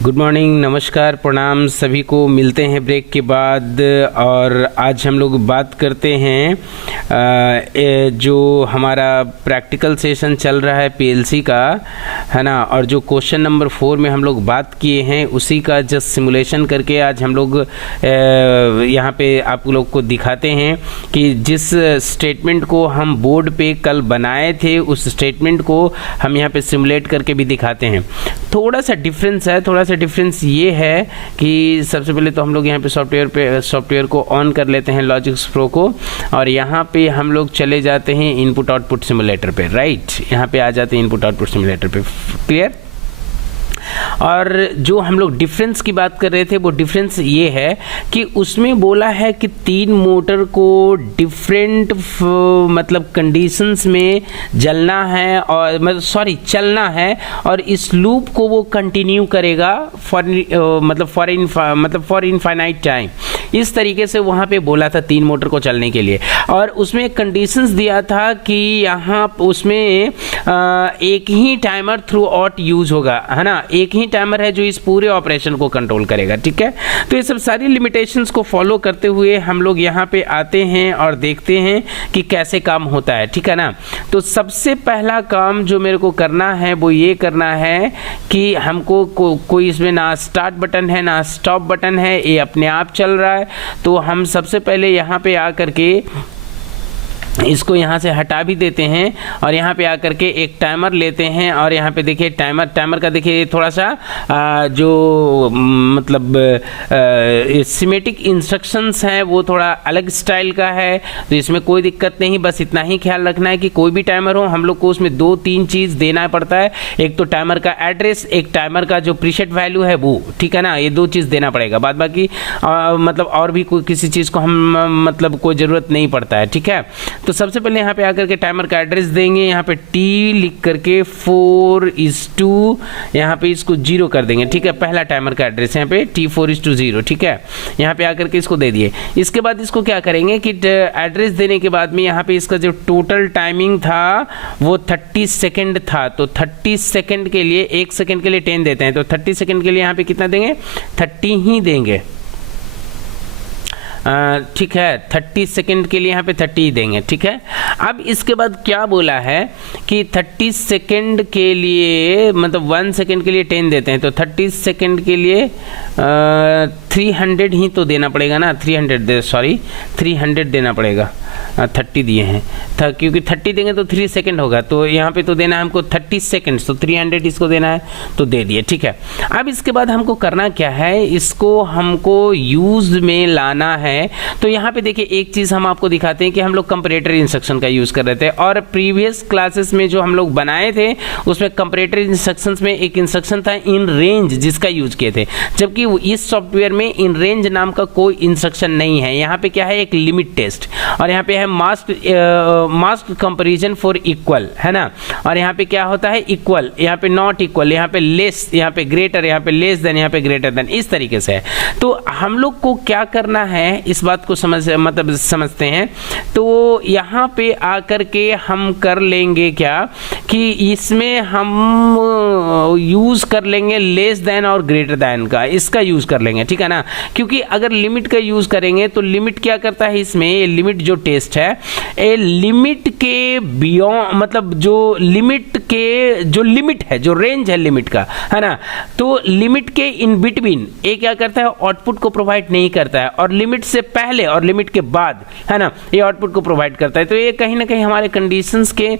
Good morning, नमस्कार, प्रणाम सभी को। मिलते हैं ब्रेक के बाद और आज हम लोग बात करते हैं जो हमारा प्रैक्टिकल सेशन चल रहा है पीएलसी का, है ना। और जो क्वेश्चन नंबर 4 में हम लोग बात किए हैं उसी का जस्ट सिमुलेशन करके आज हम लोग यहाँ पे आप लोग को दिखाते हैं कि जिस स्टेटमेंट को हम बोर्ड पे कल बनाए थे उस स्टेटमेंट को हम यहाँ पे सिमुलेट करके भी दिखाते हैं। थोड़ा सा डिफरेंस ये है कि सबसे पहले तो हम लोग यहाँ पे सॉफ्टवेयर को ऑन कर लेते हैं लॉजिक्स प्रो को, और यहाँ पे हम लोग चले जाते हैं इनपुट आउटपुट सिमुलेटर पे। राइट, यहाँ पे आ जाते हैं इनपुट आउटपुट सिमुलेटर पे। क्लियर। और जो हम लोग डिफरेंस की बात कर रहे थे वो डिफरेंस ये है कि उसमें बोला है कि 3 मोटर को डिफरेंट मतलब कंडीशंस में जलना है और चलना है, और इस लूप को वो कंटिन्यू करेगा फॉर इनफाइनाइट टाइम। इस तरीके से वहाँ पे बोला था 3 मोटर को चलने के लिए, और उसमें कंडीशंस दिया था कि यहाँ उसमें एक ही टाइमर थ्रू आउट यूज होगा, है ना। एक ही टाइमर है जो इस पूरे ऑपरेशन को कंट्रोल करेगा। ठीक है, तो ये सब सारी लिमिटेशंस को फॉलो करते हुए हम लोग यहाँ पे आते हैं और देखते हैं कि कैसे काम होता है। ठीक है ना। तो सबसे पहला काम जो मेरे को करना है वो ये करना है कि हमको कोई इसमें ना स्टार्ट बटन है ना स्टॉप बटन है, ये अपने आप चल रहा है। तो हम सबसे पहले यहाँ पे आकर के इसको यहाँ से हटा भी देते हैं और यहाँ पे आकर के एक टाइमर लेते हैं, और यहाँ पे देखिए टाइमर का देखिए थोड़ा सा जो मतलब सिमेटिक इंस्ट्रक्शंस हैं वो थोड़ा अलग स्टाइल का है। तो इसमें कोई दिक्कत नहीं, बस इतना ही ख्याल रखना है कि कोई भी टाइमर हो हम लोग को उसमें 2-3 चीज़ देना पड़ता है। एक तो टाइमर का एड्रेस, एक टाइमर का जो प्रीसेट वैल्यू है वो। ठीक है ना, ये 2 चीज़ देना पड़ेगा। बाद बाकी मतलब और भी कोई किसी चीज़ को हम मतलब कोई ज़रूरत नहीं पड़ता है। ठीक है, तो सबसे पहले यहाँ पे आकर के टाइमर का एड्रेस देंगे, यहाँ पे T लिख करके 4:2 यहाँ पे इसको 0 कर देंगे। ठीक है, पहला टाइमर का एड्रेस यहाँ पे T4:0। ठीक है, यहाँ पे आकर के इसको दे दिए। इसके बाद इसको क्या करेंगे कि एड्रेस देने के बाद में यहाँ पे इसका जो टोटल टाइमिंग था वो 30 सेकेंड था। तो 30 सेकेंड के लिए 1 सेकेंड के लिए 10 देते हैं, तो 30 सेकेंड के लिए यहाँ पे कितना देंगे, 30 ही देंगे। ठीक है, 30 सेकेंड के लिए यहाँ पे 30 ही देंगे। ठीक है, अब इसके बाद क्या बोला है कि 30 सेकेंड के लिए मतलब 1 सेकेंड के लिए 10 देते हैं, तो 30 सेकेंड के लिए 300 ही तो देना पड़ेगा ना। 300 देना पड़ेगा। 30 दिए हैं क्योंकि 30 देंगे तो 3 सेकेंड होगा, तो यहाँ पे तो देना है हमको 30 सेकेंड्स, तो 300 इसको देना है तो दे दिए। ठीक है, अब इसके बाद हमको करना क्या है, इसको हमको यूज में लाना है। तो यहाँ पे देखिए एक चीज़ हम आपको दिखाते हैं कि हम लोग कंपैरेटर इंस्ट्रक्शन का यूज़ कर रहे थे, और प्रीवियस क्लासेस में जो हम लोग बनाए थे उसमें कंपैरेटर इंस्ट्रक्शन में एक इंस्ट्रक्शन था इन रेंज जिसका यूज किए थे, जबकि इस सॉफ्टवेयर में इन रेंज नाम का कोई इंस्ट्रक्शन नहीं है। यहाँ पे क्या है, एक लिमिट टेस्ट, और यहाँ पे है मास्क कंपैरिजन फॉर इक्वल, है ना। और यहाँ पे क्या होता है, इक्वल, यहाँ पे नॉट इक्वल, यहाँ पे लेस, यहाँ पे ग्रेटर, यहाँ पे लेस देन, यहाँ पे ग्रेटर देन, इस तरीके से है। तो हम लोग को क्या करना है इस बात को समझते हैं। तो यहाँ पे आकर के हम कर लेंगे क्या कि इसमें हम यूज कर लेंगे लेस देन और ग्रेटर देन का, इसका यूज कर लेंगे। ठीक है ना, क्योंकि अगर लिमिट का यूज करेंगे तो लिमिट क्या करता है, इसमें ये लिमिट जो टेस्ट है, ए लिमिट के बियॉन्ड मतलब जो लिमिट है, जो रेंज है लिमिट का, है ना, तो लिमिट के इन बिटवीन ये क्या करता है, आउटपुट को प्रोवाइड नहीं करता है, और लिमिट से पहले और लिमिट के बाद, है ना, ये आउटपुट को प्रोवाइड करता है। तो ये कहीं ना कहीं हमारे कंडीशंस के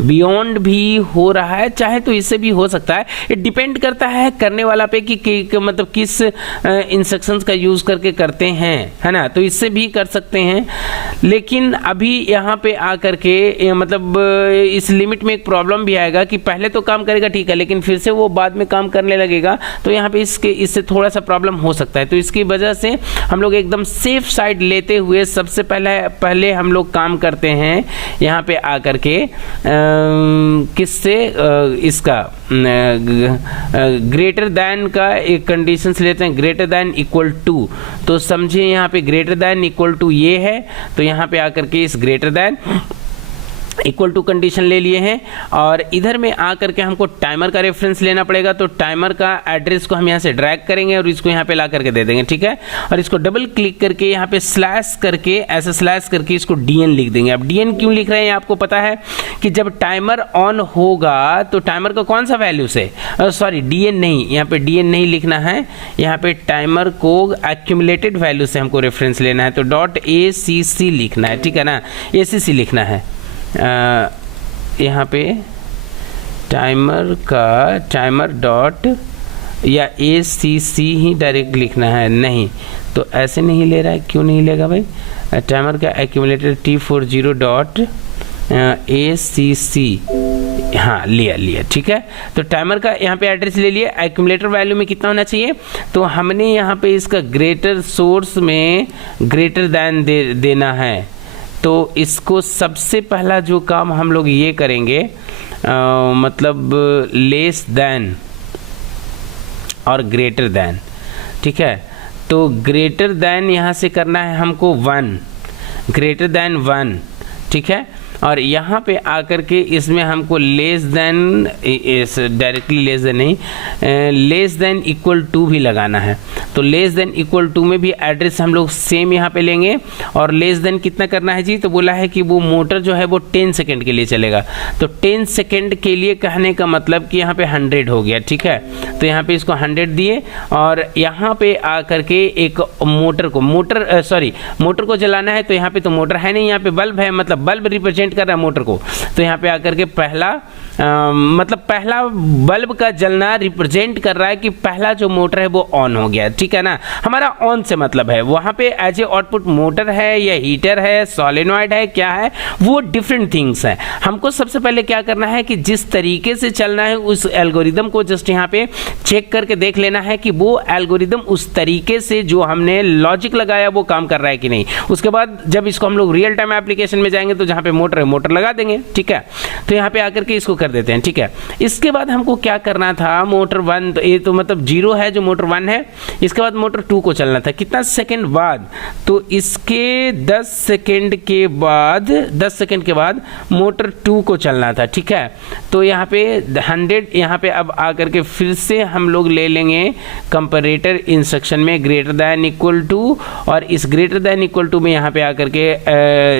बियॉन्ड भी हो रहा है, चाहे तो इससे भी हो सकता है। ये डिपेंड करता है करने वाला पे कि मतलब किस इंस्ट्रक्शंस का यूज़ करके करते हैं, है ना। तो इससे भी कर सकते हैं, लेकिन अभी यहाँ पे आकर के मतलब इस लिमिट में एक प्रॉब्लम भी आएगा कि पहले तो काम करेगा ठीक है, लेकिन फिर से वो बाद में काम करने लगेगा, तो यहाँ पे इससे थोड़ा सा प्रॉब्लम हो सकता है। तो इसकी वजह से हम लोग एकदम सेफ साइड लेते हुए सबसे पहले हम लोग काम करते हैं यहाँ पे आकर के किससे, इसका ग्रेटर दैन का एक कंडीशंस लेते हैं, ग्रेटर दैन इक्वल टू। तो समझिए यहाँ पे ग्रेटर दैन इक्वल टू ये है, तो यहाँ पे आकर के इस greater than equal to condition ले लिए हैं और इधर में आकर के हमको टाइमर का रेफरेंस लेना पड़ेगा। तो टाइमर का एड्रेस को हम यहाँ से ड्रैग करेंगे और इसको यहाँ पे ला करके दे देंगे, ठीक है। और इसको डबल क्लिक करके यहाँ पे स्लैश करके ऐसे स्लैश करके इसको DN लिख देंगे। अब DN क्यों लिख रहे हैं आपको पता है कि जब टाइमर ऑन होगा तो टाइमर का कौन सा वैल्यू से, सॉरी DN नहीं, यहाँ पे DN नहीं लिखना है, यहाँ पे टाइमर को एक्यूमुलेटेड वैल्यू से हमको रेफरेंस लेना है। तो .acc लिखना है, ठीक है ना, ACC लिखना है। यहाँ पे टाइमर डॉट या ACC ही डायरेक्ट लिखना है, नहीं तो ऐसे नहीं ले रहा है, क्यों नहीं लेगा भाई। टाइमर का एक्यूमुलेटर T40 डॉट ACC, हाँ लिया, ठीक है। तो टाइमर का यहाँ पे एड्रेस ले लिया। एक्यूमुलेटर वैल्यू में कितना होना चाहिए, तो हमने यहाँ पे इसका ग्रेटर सोर्स में ग्रेटर दैन देना है। तो इसको सबसे पहला जो काम हम लोग ये करेंगे, मतलब लेस दैन और ग्रेटर दैन, ठीक है। तो ग्रेटर दैन यहाँ से करना है हमको 1, ग्रेटर दैन 1, ठीक है। और यहाँ पे आकर के इसमें हमको less than, directly less than नहीं, लेस दैन इक्वल टू भी लगाना है। तो लेस देन इक्वल टू में भी एड्रेस हम लोग सेम यहाँ पे लेंगे। और लेस देन कितना करना है जी, तो बोला है कि वो मोटर जो है वो 10 सेकेंड के लिए चलेगा। तो 10 सेकेंड के लिए कहने का मतलब कि यहाँ पे 100 हो गया, ठीक है। तो यहाँ पे इसको 100 दिए और यहाँ पे आकर के एक मोटर को जलाना है। तो यहाँ पे तो मोटर है नहीं, यहाँ पे बल्ब है, मतलब बल्ब रिप्रेजेंट कर रहा है मोटर को। तो यहाँ पे आकर के पहला बल्ब का जलना रिप्रेजेंट कर रहा है कि पहला जो मोटर है वो ऑन हो गया, ठीक है ना। हमारा ऑन से मतलब है वहाँ पे एज ए आउटपुट मोटर है या हीटर है, सोलेनॉइड है, क्या है, वो डिफरेंट थिंग्स है। हमको सबसे पहले क्या करना है कि जिस तरीके से चलना है उस एल्गोरिदम को जस्ट यहाँ पे चेक करके देख लेना है कि वो एल्गोरिदम उस तरीके से जो हमने लॉजिक लगाया वो काम कर रहा है कि नहीं। उसके बाद जब इसको हम लोग रियल टाइम एप्लीकेशन में जाएंगे तो जहाँ पे मोटर है मोटर लगा देंगे, ठीक है। तो यहाँ पे आकर के इसको कर देते हैं, ठीक है। इसके बाद हमको क्या करना था, मोटर 1, तो ये तो मतलब 0 है जो मोटर 1 है। इसके बाद मोटर 2 को चलना था, कितना सेकंड बाद, तो इसके 10 सेकंड के बाद मोटर 2 को चलना था, ठीक है। तो यहाँ पे 100, यहाँ पे अब आकर के फिर से हम लोग ले लेंगे कंपैरेटर इंस्ट्रक्शन में ग्रेटर दैन इक्वल टू, और इस ग्रेटर दैन इक्वल टू में यहाँ पे आकर के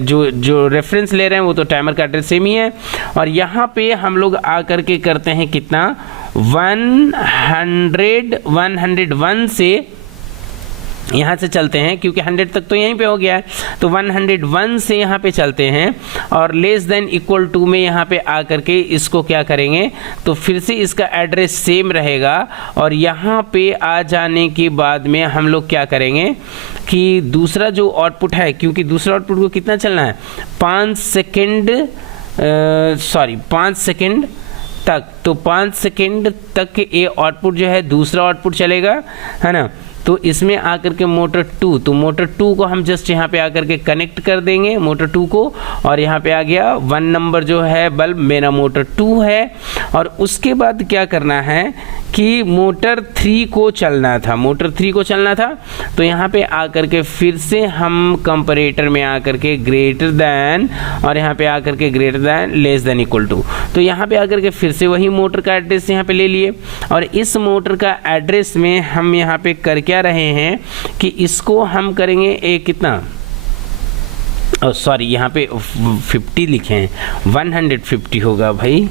जो रेफरेंस ले रहे हैं वो तो टाइमर का एड्रेस सेम ही है। और यहाँ पे हम लोग आकर के करते हैं कितना, 101 से यहाँ से चलते हैं क्योंकि 100 तक तो यहीं पे हो गया है। तो 101 से यहाँ पे चलते हैं और लेस देन इक्वल टू में यहाँ पे आकर के इसको क्या करेंगे, तो फिर से इसका एड्रेस सेम रहेगा। और यहाँ पे आ जाने के बाद में हम लोग क्या करेंगे कि दूसरा जो आउटपुट है, क्योंकि दूसरा आउटपुट को कितना चलना है, 5 सेकेंड तक। तो 5 सेकेंड तक ये आउटपुट जो है दूसरा आउटपुट चलेगा, है ना। तो इसमें आकर के मोटर 2, तो मोटर 2 को हम जस्ट यहाँ पे आकर के कनेक्ट कर देंगे मोटर 2 को, और यहाँ पे आ गया 1 नंबर जो है बल्ब मेरा मोटर 2 है। और उसके बाद क्या करना है कि मोटर 3 को चलना था, तो यहाँ पे आकर के फिर से हम कंपैरेटर में आकर के ग्रेटर दैन, और यहाँ पे आकर के greater than less than equal to, तो यहाँ पे आकर के फिर से वही मोटर का एड्रेस यहाँ पे ले लिए। और इस मोटर का एड्रेस में हम यहाँ पे कर क्या रहे हैं कि इसको हम करेंगे एक कितना, सॉरी यहाँ पे 50 लिखे हैं, 150 होगा भाई,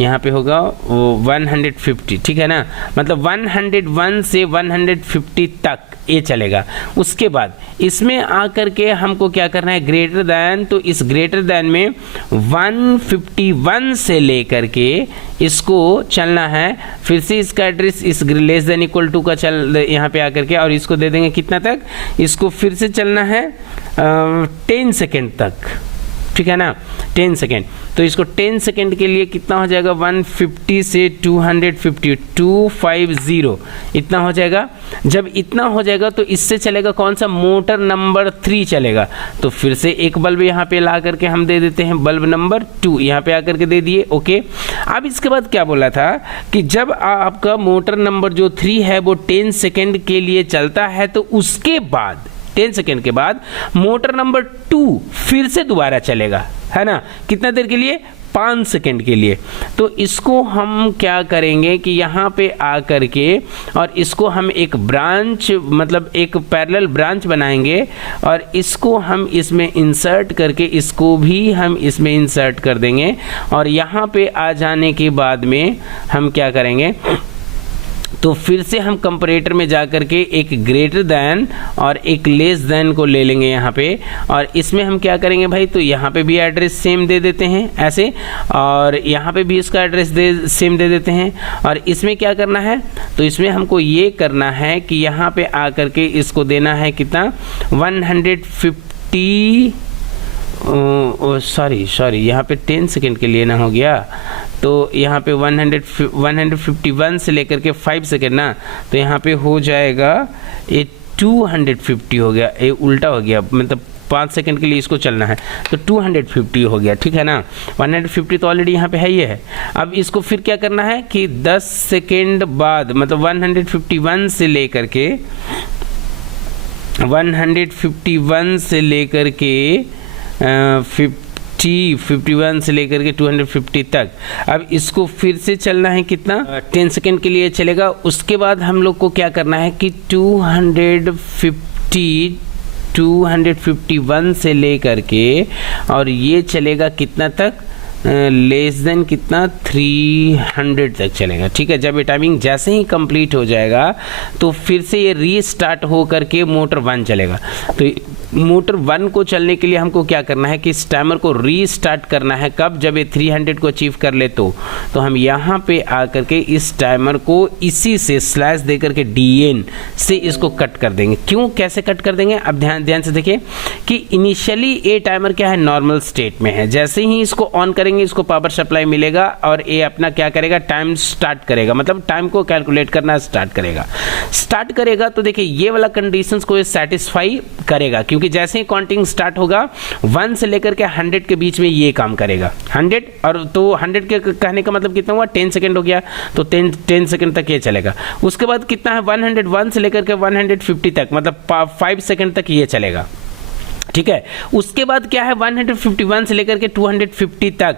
यहाँ पे होगा 150, ठीक है ना। मतलब 101 से 150 तक ये चलेगा। उसके बाद इसमें आकर के हमको क्या करना है, ग्रेटर दैन, तो इस ग्रेटर दैन में 151 से लेकर के इसको चलना है। फिर से इसका एड्रेस इस लेस देन इक्वल टू का चल यहाँ पे आकर के, और इसको दे देंगे कितना तक, इसको फिर से चलना है 10 सेकेंड तक, ठीक है ना, 10 सेकेंड। तो इसको 10 सेकेंड के लिए कितना हो जाएगा, 150 से 250, 250 इतना हो जाएगा। जब इतना हो जाएगा तो इससे चलेगा कौन सा, मोटर नंबर 3 चलेगा। तो फिर से एक बल्ब यहाँ पे ला करके हम दे देते हैं बल्ब नंबर 2, यहाँ पे आकर के दे दिए, ओके। अब इसके बाद क्या बोला था कि जब आपका मोटर नंबर जो 3 है वो 10 सेकेंड के लिए चलता है, तो उसके बाद 10 सेकेंड के बाद मोटर नंबर 2 फिर से दोबारा चलेगा, है ना, कितना देर के लिए, 5 सेकेंड के लिए। तो इसको हम क्या करेंगे कि यहाँ पे आकर के और इसको हम एक ब्रांच, मतलब एक पैरेलल ब्रांच बनाएंगे और इसको हम इसमें इंसर्ट करके इसको भी हम इसमें इंसर्ट कर देंगे और यहाँ पे आ जाने के बाद में हम क्या करेंगे, तो फिर से हम कंपैरेटर में जा कर के एक ग्रेटर दैन और एक लेस दैन को ले लेंगे यहाँ पे और इसमें हम क्या करेंगे भाई, तो यहाँ पे भी एड्रेस सेम दे देते हैं ऐसे और यहाँ पे भी इसका एड्रेस सेम दे देते हैं और इसमें क्या करना है, तो इसमें हमको ये करना है कि यहाँ पे आकर के इसको देना है कितना, 150 सॉरी यहाँ पे 10 सेकेंड के लिए ना हो गया, तो यहाँ पे 151 से लेकर के 5 सेकेंड ना, तो यहाँ पे हो जाएगा ये 250 हो गया, ये उल्टा हो गया, मतलब 5 सेकेंड के लिए इसको चलना है तो 250 हो गया, ठीक है ना। 150 तो ऑलरेडी यहाँ पे है ही है। अब इसको फिर क्या करना है कि 10 सेकेंड बाद, मतलब 151 से लेकर के 151 से लेकर के 51 से लेकर के 250 तक, अब इसको फिर से चलना है कितना, 10 सेकेंड के लिए चलेगा। उसके बाद हम लोग को क्या करना है कि 251 से लेकर के और ये चलेगा कितना तक, लेस देन कितना, 300 तक चलेगा, ठीक है। जब ये टाइमिंग जैसे ही कंप्लीट हो जाएगा तो फिर से ये रीस्टार्ट हो करके मोटर 1 चलेगा। तो मोटर 1 को चलने के लिए हमको क्या करना है कि इस टाइमर को रीस्टार्ट करना है, कब, जब ये 300 को अचीव कर ले तो हम यहाँ पे आकर के इस टाइमर को इसी से स्लैश दे करके DN से इसको कट कर देंगे। क्यों, कैसे कट कर देंगे, अब ध्यान से देखिए कि इनिशियली ये टाइमर क्या है, नॉर्मल स्टेट में है। जैसे ही इसको ऑन करेंगे इसको पावर सप्लाई मिलेगा और ये अपना क्या करेगा, टाइम स्टार्ट करेगा, मतलब टाइम को कैलकुलेट करना स्टार्ट करेगा। तो देखिए ये वाला कंडीशंस को ये सेटिस्फाई करेगा, क्योंकि जैसे ही काउंटिंग स्टार्ट होगा 1 से लेकर के 100 के बीच में ये काम करेगा। 100 और तो 100 के कहने का मतलब कितना हुआ, 10 सेकेंड हो गया, तो 10 सेकेंड तक ये चलेगा। उसके बाद कितना है, 101 से लेकर के 150 तक, मतलब 5 सेकेंड तक ये चलेगा, ठीक है। उसके बाद क्या है, 151 से लेकर के 250 तक,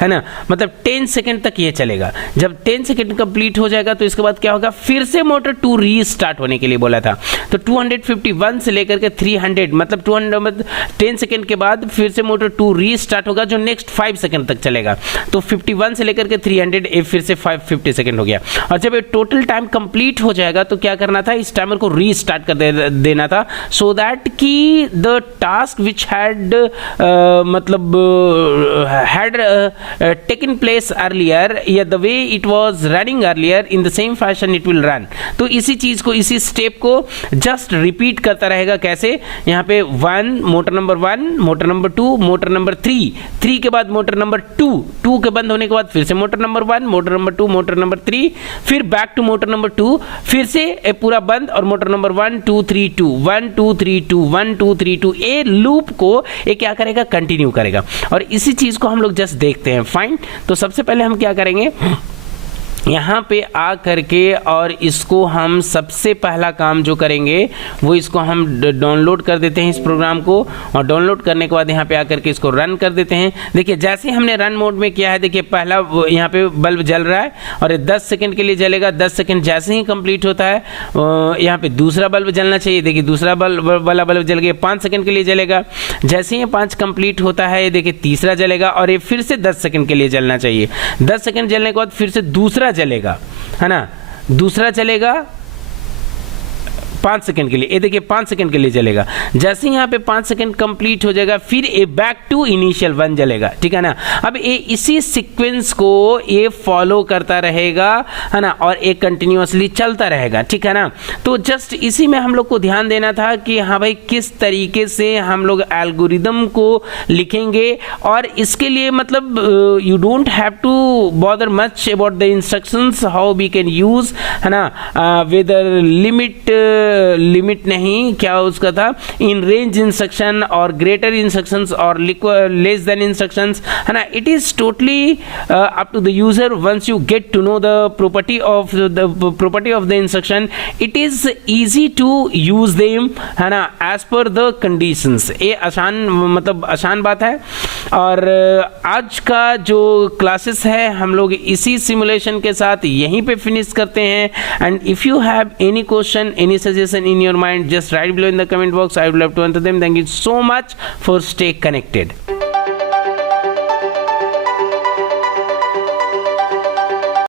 है ना, मतलब 10 सेकेंड तक ये चलेगा। जब 10 सेकेंड कंप्लीट हो जाएगा तो इसके बाद क्या होगा, फिर से मोटर 2 रीस्टार्ट होने के लिए बोला था, तो 251 से लेकर के 300, मतलब 200, मतलब 10 सेकेंड के बाद फिर से मोटर 2 रीस्टार्ट होगा जो नेक्स्ट 5 सेकेंड तक चलेगा। तो 51 से लेकर के 300 ये फिर से 50 सेकेंड हो गया। और जब ये टोटल टाइम कंप्लीट हो जाएगा तो क्या करना था, इस टाइमर को रीस्टार्ट कर देना था, सो दैट कि द टास्क विच हैड मतलब had taken place earlier, yeah, the way it was running earlier, in the same fashion it will run। तो इसी चीज को, इसी स्टेप को जस्ट रिपीट करता रहेगा। कैसे, यहाँ पे 1 motor number 1, motor number 2, motor number 3 के बाद मोटर नंबर 2 के बंद होने के बाद फिर से motor number 1, motor number 2, motor number 3, फिर बैक टू मोटर नंबर 2, फिर से पूरा बंद और मोटर नंबर 1 2 3 2 1 2 3 2 1 2 3 2, ये लूप को ये क्या करेगा, कंटिन्यू करेगा। और इसी चीज को हम लोग जस्ट देखते हैं। फाइन, तो सबसे पहले हम क्या करेंगे, यहाँ पे आ करके और इसको हम सबसे पहला काम जो करेंगे वो इसको हम डाउनलोड कर देते हैं इस प्रोग्राम को, और डाउनलोड करने के बाद यहाँ पे आकर के इसको रन कर देते हैं। देखिए जैसे हमने रन मोड में किया है, देखिए पहला यहाँ पे बल्ब जल रहा है और ये 10 सेकंड के लिए जलेगा। 10 सेकंड जैसे ही कंप्लीट होता है यहाँ पे दूसरा बल्ब जलना चाहिए। देखिए दूसरा वाला बल्ब जल गया, 5 सेकंड के लिए जलेगा। जैसे ही 5 कंप्लीट होता है ये देखिए तीसरा जलेगा और ये फिर से 10 सेकंड के लिए जलना चाहिए। 10 सेकंड जलने के बाद फिर से दूसरा जलेगा, है ना, दूसरा चलेगा 5 सेकंड के लिए। ये देखिए 5 सेकंड के लिए जलेगा। जैसे यहाँ पे 5 सेकंड कंप्लीट हो जाएगा फिर ये बैक टू इनिशियल 1 जलेगा, ठीक है ना। अब ये इसी सीक्वेंस को ये फॉलो करता रहेगा, है ना, और ये कंटिन्यूअसली चलता रहेगा, ठीक है ना। तो जस्ट इसी में हम लोग को ध्यान देना था कि हाँ भाई किस तरीके से हम लोग एल्गोरिदम को लिखेंगे, और इसके लिए मतलब you don't have to bother much about the instructions how we can use, है ना, वेदर लिमिट लिमिट नहीं, क्या उसका था, इन रेंज इंस्ट्रक्शन और ग्रेटर इंस्ट्रक्शंस और लेस देन इंस्ट्रक्शंस, है ना. It is totally up to the user. Once you get to know the property of the instruction, it is easy to use them, है ना, as per the conditions. ये आसान, मतलब आसान बात है. और आज का जो क्लासेस है हम लोग इसी सिमुलेशन के साथ यहीं पे फिनिश करते हैं. And if you have any question, any suggestion in your mind, just write below in the comment box. I would love to answer them. Thank you so much for stay connected.